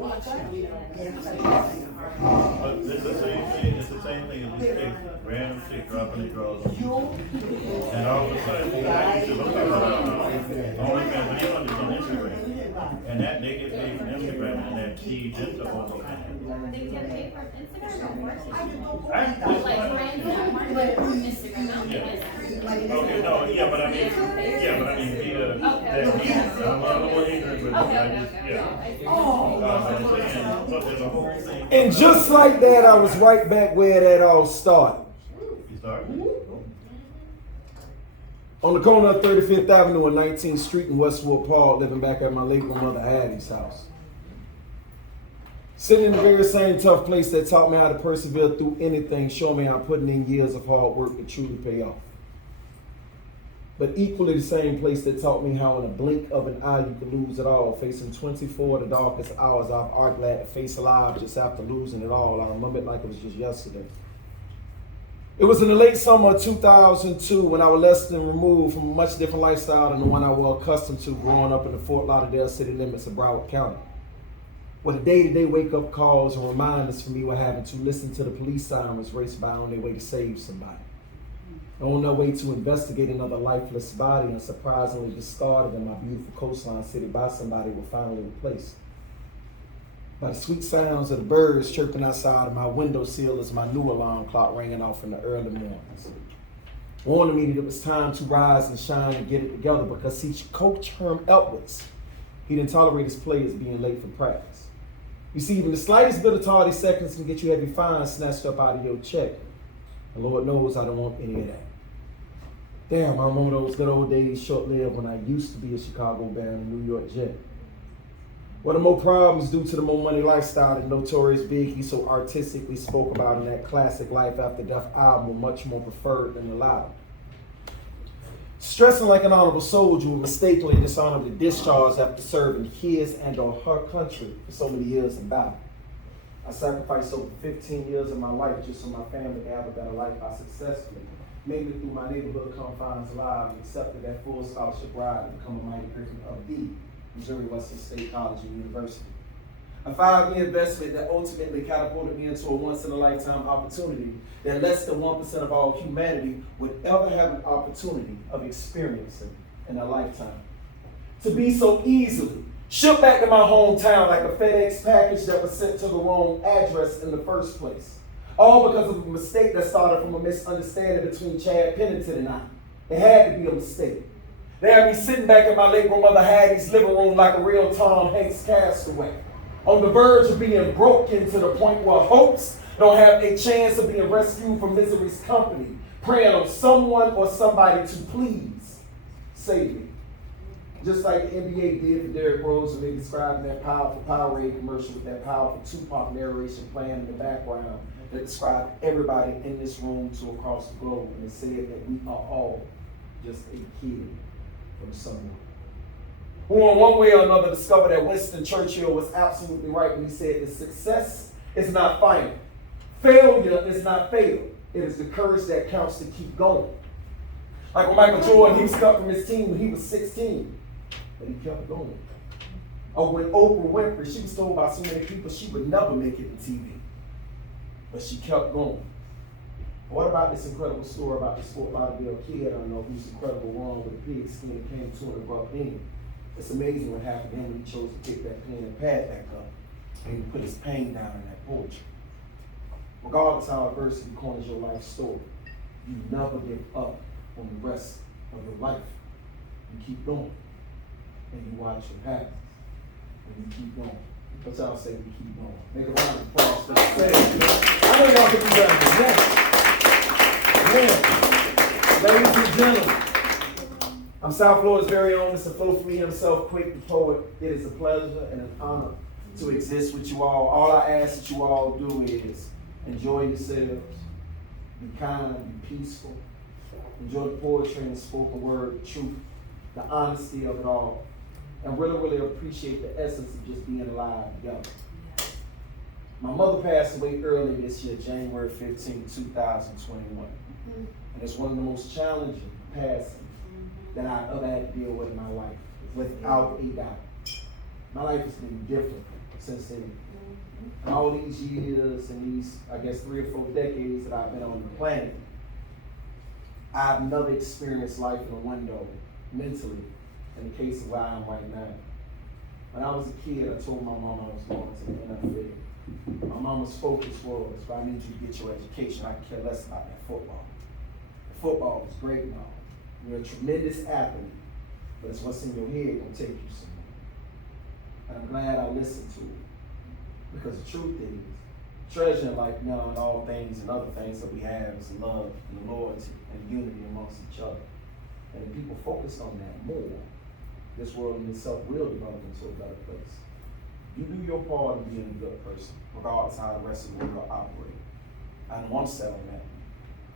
It's the same thing. It's the same thing as these chicks, random chick dropping their drawers on you, and all of a sudden, you look at OnlyFans videos on Instagram, and that they get paid from Instagram, and that feeds into OnlyFans. They get paid from Instagram or Instagram. Okay, no, yeah, but I mean, via that means I'm a little ignorant with there's a whole thing. And just like that, I was right back where that all started. You started? On the corner of 35th Avenue and 19th Street in Westwood Park, living back at my late grandmother Addie's house. Sitting in the very same tough place that taught me how to persevere through anything, showing me how putting in years of hard work could truly pay off. But equally the same place that taught me how in a blink of an eye you could lose it all, facing 24 of the darkest hours I've are glad to face alive just after losing it all. I remember it like it was just yesterday. It was in the late summer of 2002 when I was less than removed from a much different lifestyle than the one I was accustomed to growing up in the Fort Lauderdale city limits of Broward County. Where the day-to-day wake-up calls and reminders for me were having to listen to the police sirens race by on their way to save somebody. On their way to investigate another lifeless body and surprisingly discarded in my beautiful coastline city by somebody were finally replaced. By the sweet sounds of the birds chirping outside of my windowsill as my new alarm clock ringing off in the early mornings. Warning me that it was time to rise and shine and get it together because see, Coach Herm Edwards, he didn't tolerate his players being late for practice. You see, even the slightest bit of tardy seconds can get you heavy fines snatched up out of your check. And Lord knows I don't want any of that. Damn, I remember those good old days short-lived when I used to be a Chicago Bear and a New York Jet. Well, the more problems due to the more money lifestyle that Notorious Big he so artistically spoke about in that classic Life After Death album were much more preferred than allowed. Stressing like an honorable soldier who mistakenly dishonorably discharged after serving his and or her country for so many years in battle. I sacrificed over 15 years of my life just so my family could have a better life. I successfully made it through my neighborhood confines alive and accepted that full scholarship ride to become a mighty person of the Missouri Western State College and University. A 5-year investment that ultimately catapulted me into a once-in-a-lifetime opportunity that less than 1% of all humanity would ever have an opportunity of experiencing in a lifetime. To be so easily shipped back to my hometown like a FedEx package that was sent to the wrong address in the first place. All because of a mistake that started from a misunderstanding between Chad Pennington and I. It had to be a mistake. They had me sitting back at my late grandmother Hattie's living room like a real Tom Hanks castaway, on the verge of being broken to the point where hopes don't have a chance of being rescued from misery's company, praying on someone or somebody to please save me. Just like the NBA did for Derrick Rose when they described that powerful Powerade commercial with that powerful Tupac narration playing in the background that described everybody in this room to across the globe, and it said that we are all just a kid from somewhere. Who in one way or another discovered that Winston Churchill was absolutely right when he said that success is not final. Failure is not fatal. It is the courage that counts to keep going. Like when Michael Jordan, he was cut from his team when he was 16, but he kept going. Or when Oprah Winfrey, she was told by so many people she would never make it to TV, but she kept going. What about this incredible story about the Fort Lauderdale kid, I don't know, who's incredible wrong with a pig skin and came to an abrupt end? It's amazing what happened to him when he chose to pick that pen and pad back up and he put his pain down in that poetry. Regardless how adversity corners your life story, you never give up on the rest of your life. You keep going and you watch what happens and you keep going. But y'all say we keep going. Make a round of applause for the stage. I know y'all can do that. Ladies and gentlemen, I'm South Florida's very own Mr. Flo Flea himself, QuickThePoet. It is a pleasure and an honor to exist with you all. All I ask that you all do is enjoy yourselves, be kind, be peaceful, enjoy the poetry and the spoken word, the truth, the honesty of it all, and really, really appreciate the essence of just being alive together. My mother passed away early this year, January 15, 2021. And it's one of the most challenging passings that I've ever had to deal with in my life, without a doubt. My life has been different since then. And all these years and these, I guess, 3 or 4 decades that I've been on the planet, I've never experienced life in a window mentally in the case of where I am right now. When I was a kid, I told my mom I was going to the NFL. My mama's focus was, if I need you to get your education, I can care less about that football. The football was great and all. You're a tremendous athlete, but it's what's in your head gonna take you somewhere. And I'm glad I listened to it. Because the truth is, treasuring life beyond all things and other things that we have is love and loyalty and unity amongst each other. And if people focus on that more, this world in itself will develop into a better place. You do your part in being a good person, regardless of how the rest of the world operates. I don't want to settle that.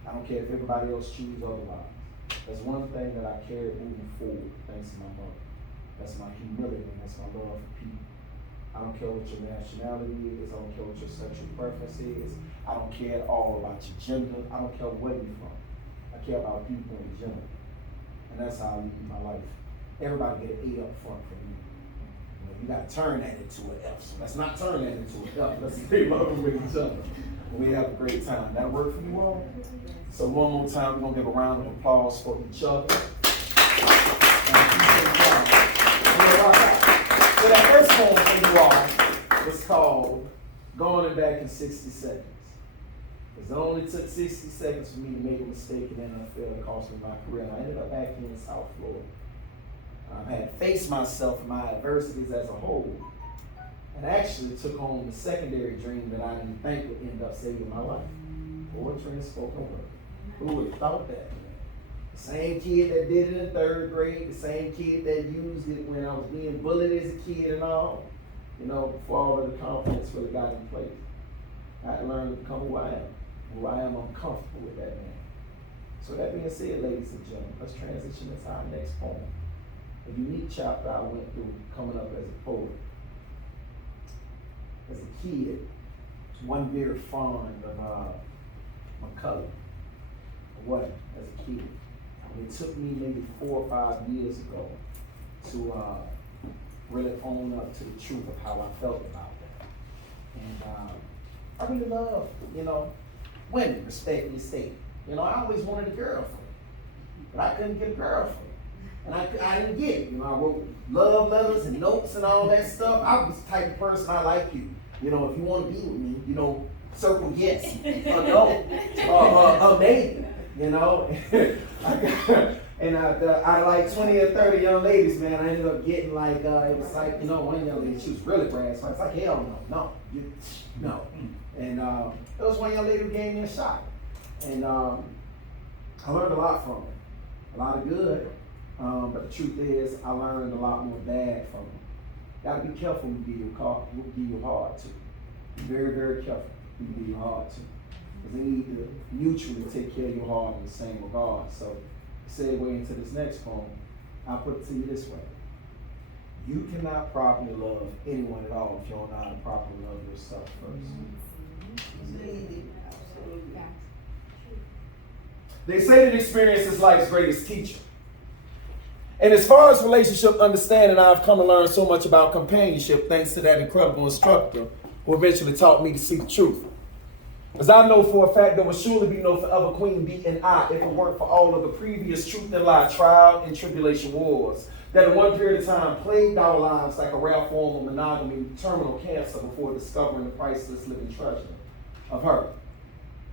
I don't care if everybody else chooses otherwise. There's one thing that I carry moving forward, thanks to my mother. That's my humility and that's my love for people. I don't care what your nationality is. I don't care what your sexual preference is. I don't care at all about your gender. I don't care where you're from. I care about people in general. And that's how I live my life. Everybody get an A up front for me. You got to turn that into an F. So let's not turn that into an F. Let's stay love with each other. And we have a great time. That work for you all? So one more time, we're going to give a round of applause for each other. So that first poem for you all is called Going Back in 60 Seconds. Because it only took 60 seconds for me to make a mistake and then I failed to cost me my career. And I ended up back here in South Florida. I had to face myself and my adversities as a whole. And actually took on the secondary dream that I didn't think would end up saving my life. Poetry and spoken word. Who would have thought that? The same kid that did it in 3rd grade, the same kid that used it when I was being bullied as a kid and all. You know, before all of the confidence really got in place. I had to learn to become who I am. Who I am, I'm comfortable with that man. So that being said, ladies and gentlemen, let's transition into our next poem. A unique chapter I went through coming up as a poet. As a kid, one very fond of my color. What? As a kid. It took me maybe 4 or 5 years ago to really own up to the truth of how I felt about that. And I really love, women, respectfully stated. I always wanted a girlfriend, but I couldn't get a girlfriend. And I didn't get it. I wrote love letters and notes and all that stuff. I was the type of person, I like you. If you want to be with me, circle yes, or no, or maybe. And I like 20 or 30 young ladies, man. I ended up getting it was like, one young lady, she was really brass. So I was like, hell no. And there was one young lady who gave me a shot. And I learned a lot from her. A lot of good. But the truth is, I learned a lot more bad from her. Gotta be careful who give you hard to. Be very, very careful who give you hard to. Because they need to mutually take care of your heart in the same regard. So, segue into this next poem, I'll put it to you this way. You cannot properly love anyone at all if you don't know how to properly love yourself first. They say that experience is life's greatest teacher. And as far as relationship understanding, I've come to learn so much about companionship thanks to that incredible instructor who eventually taught me to see the truth. As I know for a fact, there would surely be no forever queen bee and I if it weren't for all of the previous truth and lie, trial and tribulation wars that in one period of time plagued our lives like a rare form of monogamy, terminal cancer before discovering the priceless living treasure of her.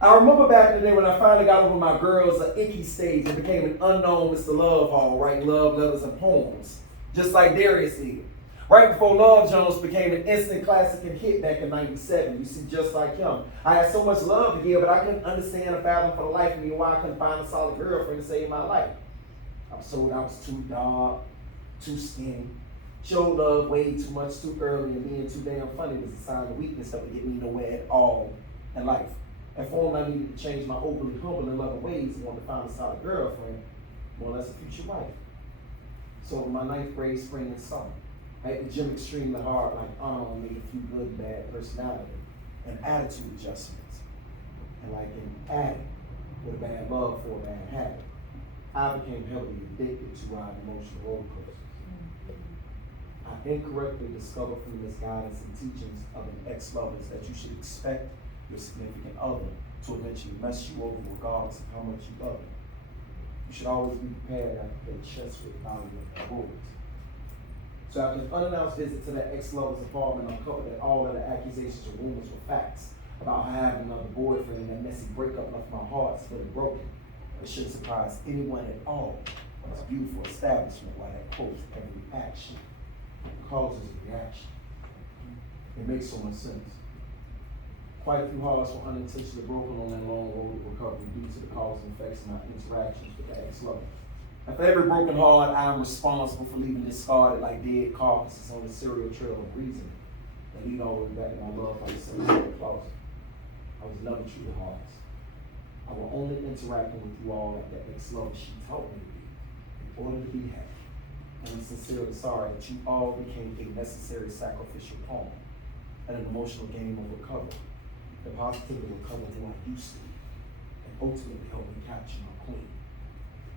I remember back in the day when I finally got over my girl's icky stage and became an unknown Mr. Love Hall, writing love letters and poems, just like Darius did. Right before Love Jones became an instant classic and hit back in '97. You see, just like him. I had so much love to give, but I couldn't understand or fathom for the life of me why I couldn't find a solid girlfriend to save my life. I was told I was too dark, too skinny, showed love way too much too early, and being too damn funny was a sign of weakness that would get me nowhere at all in life. And for I needed to change my overly humble and loving ways and wanted to find a solid girlfriend, more or less a future wife. So in my 9th grade spring and summer, I had the gym extremely hard, like made a few good and bad personality and attitude adjustments. And like an addict with a bad love for a bad habit, I became heavily addicted to riding emotional roller coasters. I incorrectly discovered from the misguidance and teachings of an ex-lover that you should expect your significant other to eventually mess you over regardless of how much you love them. You should always be prepared to play chess with valuable rules. So after an unannounced visit to that ex-lover's apartment, I uncovered that all of the accusations and rumors were facts about having another boyfriend, and that messy breakup left my heart split and broken. It shouldn't surprise anyone at all. It's a beautiful establishment why that quotes every action causes a reaction. It makes so much sense. Quite a few hearts were unintentionally broken on that long road of recovery due to the cause and effects of my interactions with the ex-lover. And for every broken heart, I am responsible for leaving discarded like dead carcasses on the serial trail of reasoning that lead all the way back to my love by the cemetery closet. I was never truly heartless. I was only interacting with you all like that ex-lover she taught me to be in order to be happy. And I'm sincerely sorry that you all became a necessary sacrificial pawn and an emotional game of recovery. The positivity recover who I used to be and ultimately help me capture my queen.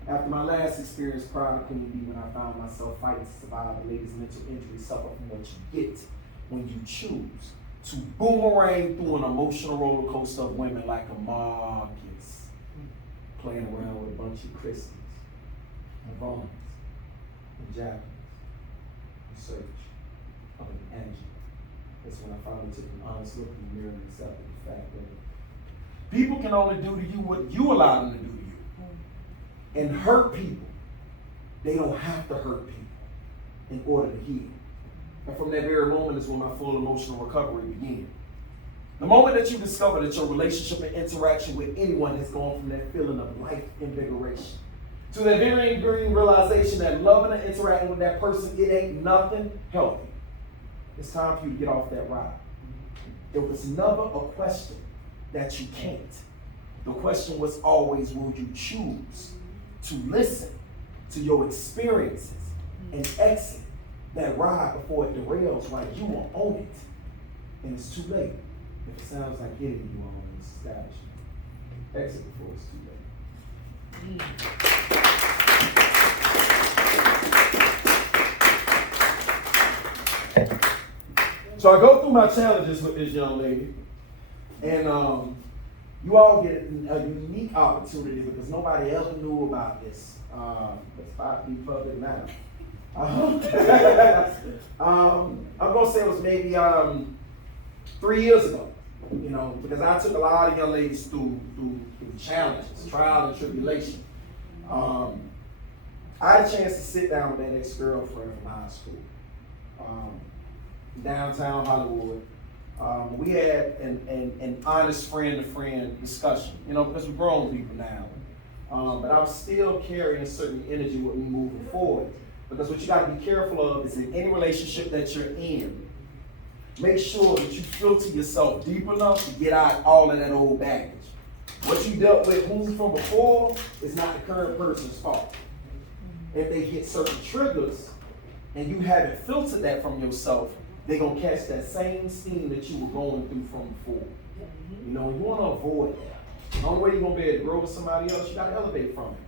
After my last experience prior to Queen Bee, when I found myself fighting to survive the lady's mental injury suffer from what you get when you choose to boomerang through an emotional roller coaster of women like a Marcus, playing around with a bunch of Christians, Yvonne's, and Japanese, in search of an Angela. That's when I finally took an honest look in the mirror and accepted the fact that people can only do to you what you allow them to do to you. And hurt people, they don't have to hurt people in order to heal. And from that very moment is when my full emotional recovery began. The moment that you discover that your relationship and interaction with anyone has gone from that feeling of life invigoration to that very enduring realization that loving and interacting with that person, it ain't nothing healthy. It's time for you to get off that ride. It was never a question that you can't. The question was always, will you choose to listen to your experiences and exit that ride before it derails while you are on it? And it's too late. If it sounds like hitting you on this establishment, exit before it's too late. So I go through my challenges with this young lady, and you all get a unique opportunity because nobody ever knew about this. It's about to be public now. I'm gonna say it was maybe 3 years ago, you know, because I took a lot of young ladies through challenges, trial and tribulation. I had a chance to sit down with that ex-girlfriend from high school. Downtown Hollywood. We had an honest friend-to-friend discussion, you know, because we're grown people now. But I was still carrying a certain energy with me moving forward. Because what you got to be careful of is in any relationship that you're in, make sure that you filter yourself deep enough to get out all of that old baggage. What you dealt with who from before is not the current person's fault. If they hit certain triggers and you haven't filtered that from yourself, they're going to catch that same steam that you were going through from before. You know, you want to avoid that. The only way you're going to be able to grow with somebody else, you got to elevate from it.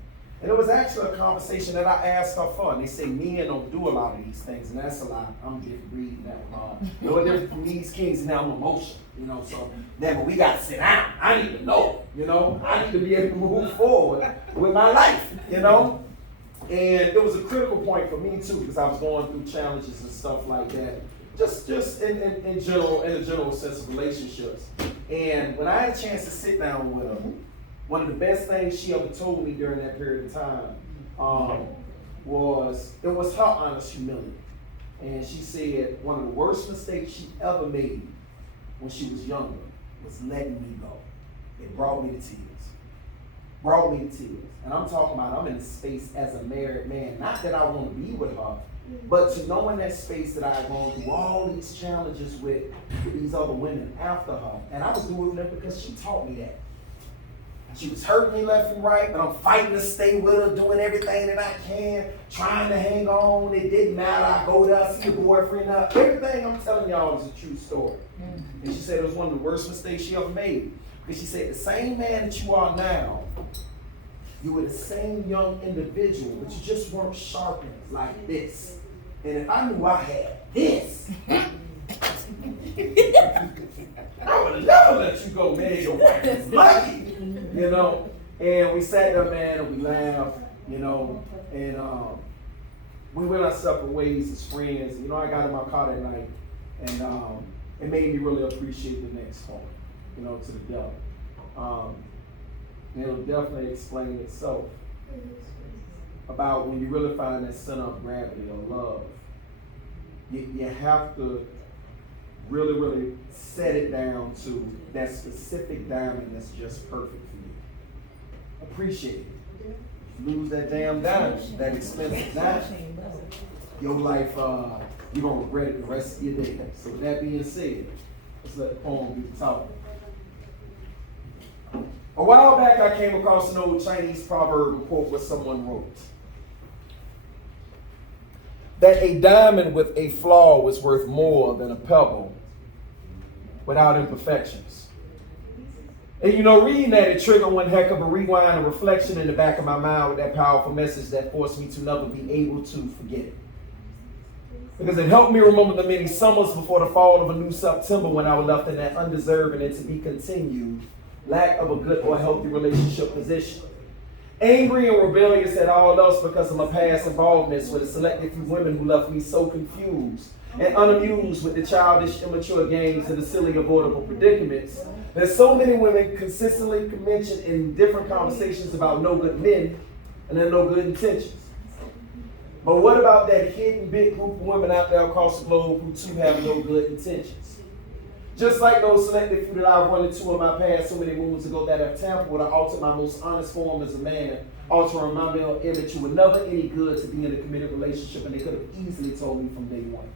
And it was actually a conversation that I asked her for. And they say men don't do a lot of these things, and that's a lie. I'm different breed in that regard. You know, different from these kings, and now I'm emotional. You know, so then we got to sit down. I need to know. You know, I need to be able to move forward with my life. You know, and it was a critical point for me too because I was going through challenges and stuff like that. Just in general, in a general sense of relationships. And when I had a chance to sit down with her, one of the best things she ever told me during that period of time was her honest humility. And she said one of the worst mistakes she ever made when she was younger was letting me go. It brought me to tears. And I'm talking about I'm in a space as a married man, not that I want to be with her, but to know in that space that I had gone through all these challenges with these other women after her. And I was doing that because she taught me that. She was hurting me left and right, but I'm fighting to stay with her, doing everything that I can, trying to hang on. It didn't matter. I go there, I see a boyfriend. Everything I'm telling y'all is a true story. And she said it was one of the worst mistakes she ever made. Because she said the same man that you are now, you were the same young individual, but you just weren't sharpened like this. And if I knew I had this, I would have never let you go, man. Your wife is lucky, you know. And we sat there, man, and we laughed, you know, and we went our separate ways as friends. You know, I got in my car that night, and it made me really appreciate the next point, you know, to the devil. And it'll definitely explain itself about when you really find that center of gravity of love. You have to really, really set it down to that specific diamond that's just perfect for you. Appreciate it. Lose that damn diamond, that expensive diamond, your life, you're going to regret it the rest of your day. So with that being said, let's let the poem do the talking. A while back, I came across an old Chinese proverb and quote what someone wrote. That a diamond with a flaw was worth more than a pebble without imperfections. And you know, reading that, it triggered one heck of a rewind and reflection in the back of my mind with that powerful message that forced me to never be able to forget it. Because it helped me remember the many summers before the fall of a new September when I was left in that undeserving and to be continued lack of a good or healthy relationship position. Angry and rebellious at all else because of my past involvements with a selected few women who left me so confused and unamused with the childish, immature games and the silly, avoidable predicaments. There's so many women consistently mentioned in different conversations about no good men and their no good intentions. But what about that hidden big group of women out there across the globe who too have no good intentions? Just like those selected few that I've run into in my past so many moons ago that have tampered with or altered my most honest form as a man, altering my male image, who were never any good to be in a committed relationship, and they could have easily told me from day one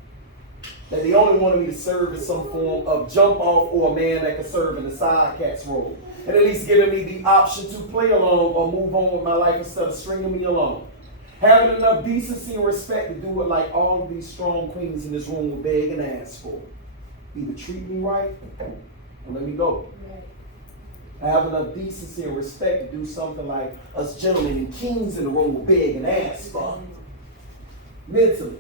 that they only wanted me to serve as some form of jump off or a man that could serve in the side cat's role, and at least giving me the option to play along or move on with my life instead of stringing me along. Having enough decency and respect to do what like all of these strong queens in this room would beg and ask for. Either treat me right or let me go. Have enough decency and respect to do something like us gentlemen and kings in the room will beg and ask for. Mentally,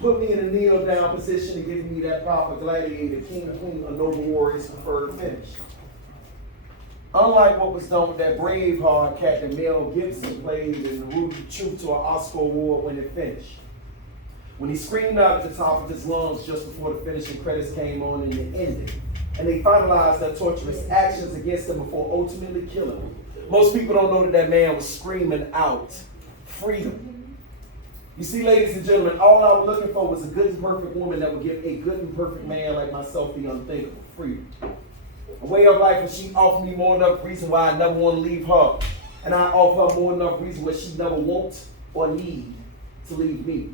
put me in a kneel down position and give me that proper gladiator, king, queen, or noble warrior's preferred finish. Unlike what was done with that Braveheart cat that Mel Gibson played in The Root of Truth to an Oscar award-winning finish. When he screamed out at the top of his lungs just before the finishing credits came on and it ended, and they finalized their torturous actions against him before ultimately killing him. Most people don't know that that man was screaming out freedom. You see, ladies and gentlemen, all I was looking for was a good and perfect woman that would give a good and perfect man like myself the unthinkable freedom. A way of life where she offered me more enough reason why I never want to leave her, and I offer her more enough reason where she never wants or need to leave me.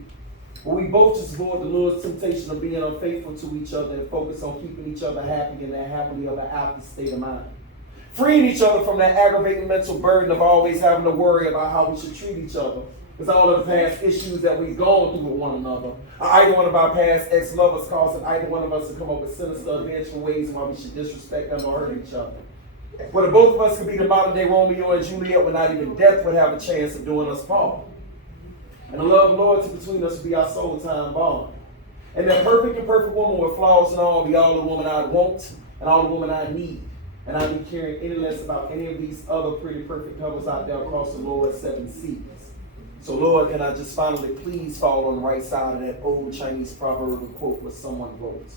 Where we both just avoid the Lord's temptation of being unfaithful to each other and focus on keeping each other happy in that happily ever after state of mind. Freeing each other from that aggravating mental burden of always having to worry about how we should treat each other. Because all of the past issues that we've gone through with one another, either one of our past ex-lovers causing either one of us to come up with sinister, eventual ways in why we should disrespect them or hurt each other. Whether both of us could be the modern-day Romeo and Juliet, where not even death would have a chance of doing us part. And the love and loyalty between us would be our soul time bond. And that perfect and perfect woman with flaws and all be all the woman I want and all the woman I need. And I don't caring any less about any of these other pretty perfect couples out there across the Lord's 7 seas. So Lord, can I just finally please fall on the right side of that old Chinese proverb and quote what someone wrote.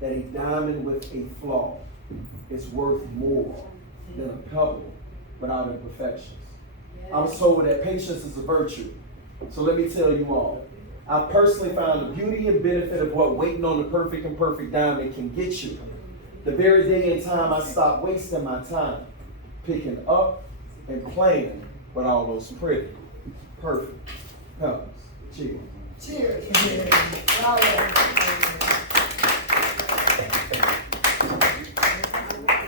That a diamond with a flaw is worth more than a pebble without imperfections. I was told that patience is a virtue. So let me tell you all. I personally found the beauty and benefit of what waiting on the perfect and perfect diamond can get you. The very day and time I stopped wasting my time picking up and playing with all those pretty, perfect pebbles. Cheers. Cheers.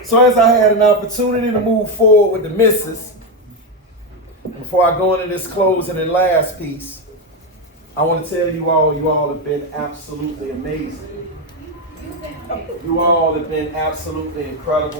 So as I had an opportunity to move forward with the missus, before I go into this closing and last piece, I want to tell you all have been absolutely amazing. You all have been absolutely incredible.